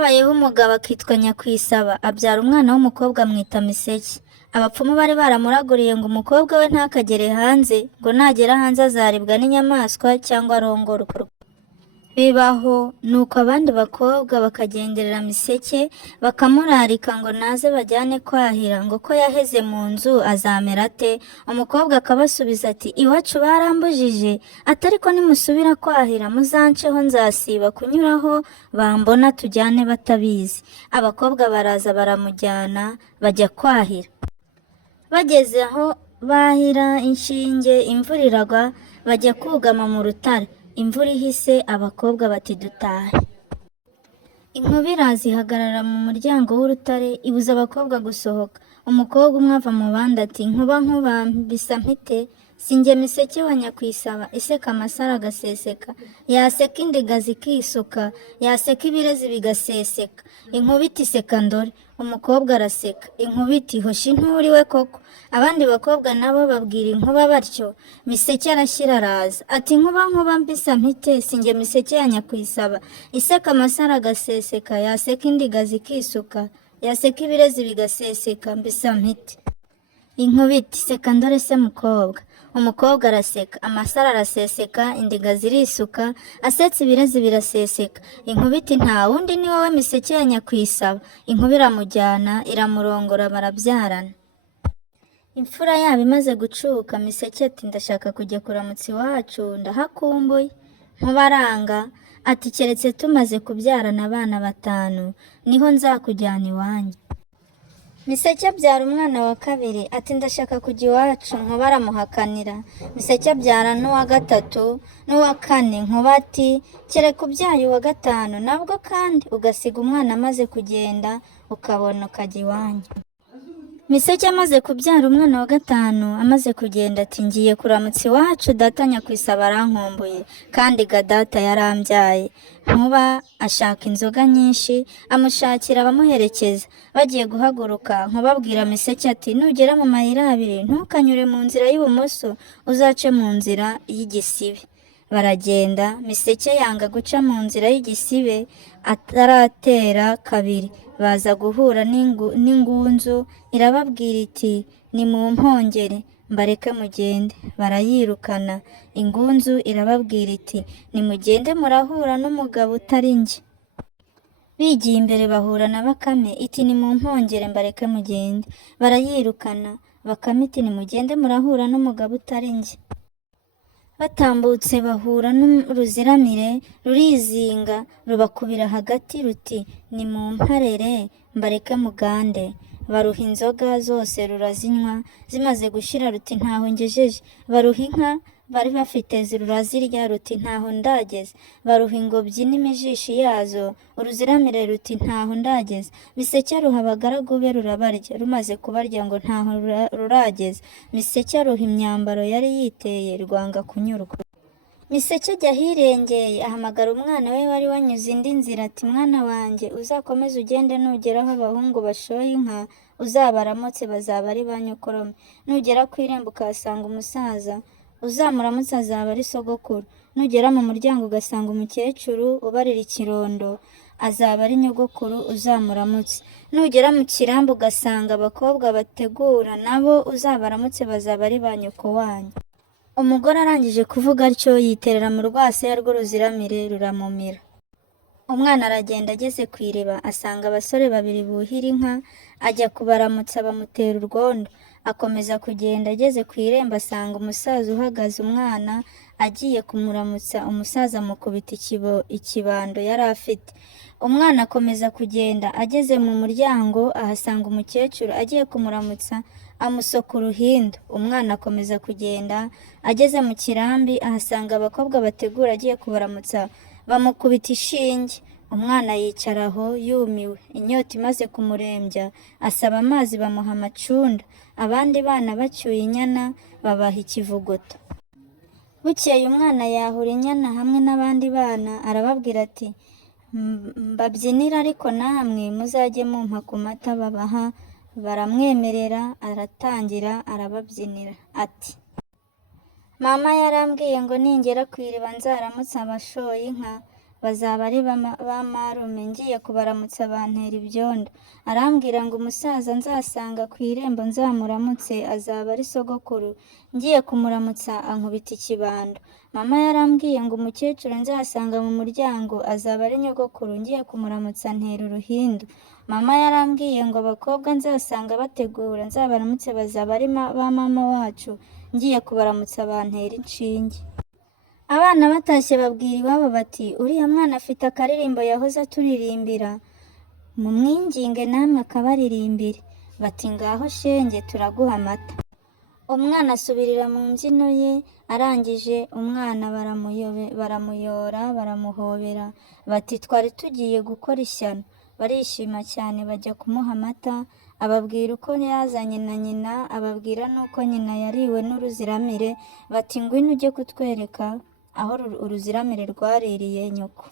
Habayeho umugabo akitwa Nyakwisaba, abyara umwana w'umukobwa amwita Miseke. Abapfumu bari baramuraguriye ngo umukobwa we ntakagere hanze, ngo nagera hanze azaribwa n'inyamaswa cyangwa arongorwa. Bibaho nuko abandi bakobwa bakagenderera Miseke bakamurarika ngo naze bajyane kwahira, ngo ko yaheze mu nzu azamera ate. Umukobwa akabasubiza ati iwacu barambujije, atariko nimusubira kwahira muzanceho nzasiba kunyuraho bambona tujyane batabizi. Abakobwa baraza baramujyana bajya kwahira. Bageze aho bahira inshinge imvura iragwa, bajya kugama mu rutare. Imvura ihise abakobwa bati dutahe. Inkuba iraza ihagarara mu muryango w'urutare ibuza abakobwa gusohoka. Umukobwa umwe ava mu bandi ati nkuba mbisa mpite, sinjye Miseke wa Nyakwisaba iseka amasaro agaseseka, yaseka indiga zikisuka, yaseka ibirezi bigaseseka. Inkuba iti seka ndore, umukobwa araseka. Inkuba iti hoshi nturiwe koko. Abandi bakobwa nabo babwira inkuba batyo. Miseke arashyira araza ati nkuba mbisa mpite, sinjye Miseke ya Nyakwisaba iseka amasaro agaseseka, yaseka indiga zikisuka, yaseka ibirezi bigaseseka, mbisa mpite. Inkuba iti seka ndore se mukobwa. Umukobwa araseka, amasaro araseseka, indiga zirisuka, asetse ibirezi biraseseka. Inkuba iti nta wundi ni wowe Miseke ya Nyakwisaba. Inkuba iramujyana iramurongora barabyarana. Imfura yabo imaze gucuka, Miseke ati ndashaka kujya kuramutsa iwacu ndahakumbuye. Nkuba aranga ati keretse tumaze kubyarana abana 5 niho nzakujyana iwanyu. Miseke abyara umwana wa 2 ati ndashaka kujya iwacu. Nkuba aramuhakanira. Miseke abyara n'uwa 3 n'uwa 4. Nkuba ati kereka ubyaye uwa 5 nabwo kandi ugasiga umwana amaze kugenda ukabona ukajya iwanyu. Miseke amaze kubyara umwana wa 5 amaze kugenda ati ngiye kuramutsa iwacu data Nyakwisaba arankumbuye kandi gadata yarambyaye. Nkuba ashaka inzoga nyinshi amushakira abamuherekeza. Bagiye guhaguruka Nkuba abwira Miseke ati nugera mu mayira 2 ntukanyure mu nzira y'ibumoso, uzace mu nzira y'igisibe. Baragenda. Miseke yanga guca mu nzira y'igisibe ataratera 2. Baza guhura n'ingunzu irababwira iti ni mu mpongere mbareke mugende. Barayirukana. Ingunzu irababwira iti nimugende murahura n'umugabo utari njye. Bigiye imbere bahura na Bakame iti ni mu mpongere mbareke mugende. Barayirukana. Bakame iti nimugende murahura n'umugabo utari njye. Batambutse bahura n'uruziramire rurizinga rubakubira hagati ruti ni mu mparere mbareke mugande. Baruha inzoga zose rurazinywa, zimaze gushira ruti ntaho ngejeje. Baruha inka bari bafite rurazirya ruti ntaho ndageze. Baruha ingobyi n'imijishi yazo, uruziramire ruti ntaho ndageze. Miseke aruha abagaragu be rurabarya, rumaze kubarya ngo ntaho rurageze. Miseke aruha imyambaro yari yiteye rwanga kunyurwa. Miseke ajya ahirengeye ahamagara umwana we wari wanyuze indi nzira ati mwana wanjye uzakomeze ugende, nugera aho abahungu bashoye inka uzabaramutse bazaba ari ba nyokorome. Nugera ku irembo ukahasanga umusaza uzamuramutse azaba ari sogokuru. Nugera mu muryango ugasanga umukecuru ubarira ikirondo azaba ari nyogokuru uzamuramutse. Nugera mu kirambo ugasanga abakobwa bategura nabo uzabaramutse bazaba ari ba nyoko wanyu. Umugore arangije kuvuga atyo yiterera mu rwasaya rw'uruziramire ruramumira. Umwana aragenda ageze ku iriba asanga abasore 2 buhira inka, ajya kubaramutsa bamutera urwondo. Akomeza kugenda ageze ku irembo asanga umusaza uhagaze. Umwana agiye kumuramutsa umusaza amukubita ikibando yari afite. Umwana akomeza kugenda ageze mu muryango ahasanga umukecuru agiye kumuramutsa amusoka uruhindu. Umwana akomeza kugenda ageze mu kirambi ahasanga abakobwa bategura agiye kubaramutsa bamukubita ishinge. Umwana yicara aho yumiwe, inyota imaze kumurembya asaba amazi bamuha amacunda. Abandi bana bacyuye inyana babaha ikivuguto. Bukeye umwana yahura inyana hamwe n'abandi bana arababwira ati mbabyinira ariko namwe muzajye mumpa ku mata babaha. Baramwemerera aratangira arababyinira ati mama yarambwiye ngo ningera ku iriba nzaramutse abashoye inka bazaba ari ba marume, ngiye kubaramutsa bantera ibyondo. Arambwira ngo umusaza nzasanga ku irembo nzamuramutse azaba ari sogokuru, ngiye kumuramutsa ankubita ikibando. Mama yarambwiye ngo umukecuru nzasanga mu muryango azaba ari nyogokuru, ngiye kumuramutsa ntera uruhindu. Mama yarambwiye ngo abakobwa nzasanga bategura nzabaramutse bazaba ari ba mama wacu, ngiye kubaramutsa bantera inshinge. Abana batashye babwira iwabo bati uriya mwana afite akaririmbo yahoze aturirimbira, mumwinginge namwe akabaririmbire. Bati ngaho shenge turaguha amata. Umwana asubirira mu mbyino ye, arangije umwana baramuyora baramuhobera, bati twari tugiye gukora ishyano. Barishima cyane bajya kumuha amata, ababwira uko yazanye na nyina, ababwira n'uko nyina yariwe n'uruziramire, bati ngwino ujye kutwereka aho uruziramire rwaririye nyoko.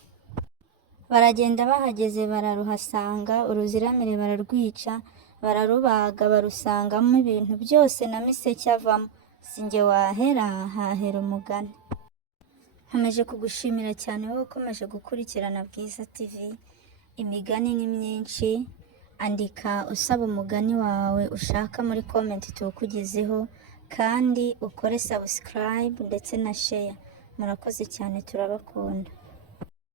Baragenda, bahageze bararuhasanga, uruziramire bararwica, bararubaga barusangamo ibintu byose na miseke avamo. Sinjye wahera hahera umugani. Nkomeje kugushimira cyane wowe ukomeje gukurikirana Bwiza TV. Imigani ni myinshi, andika usaba umugani wawe ushaka muri comment tuwukugezeho, kandi ukore subscribe ndetse na share. Murakoze cyane, turabakunda.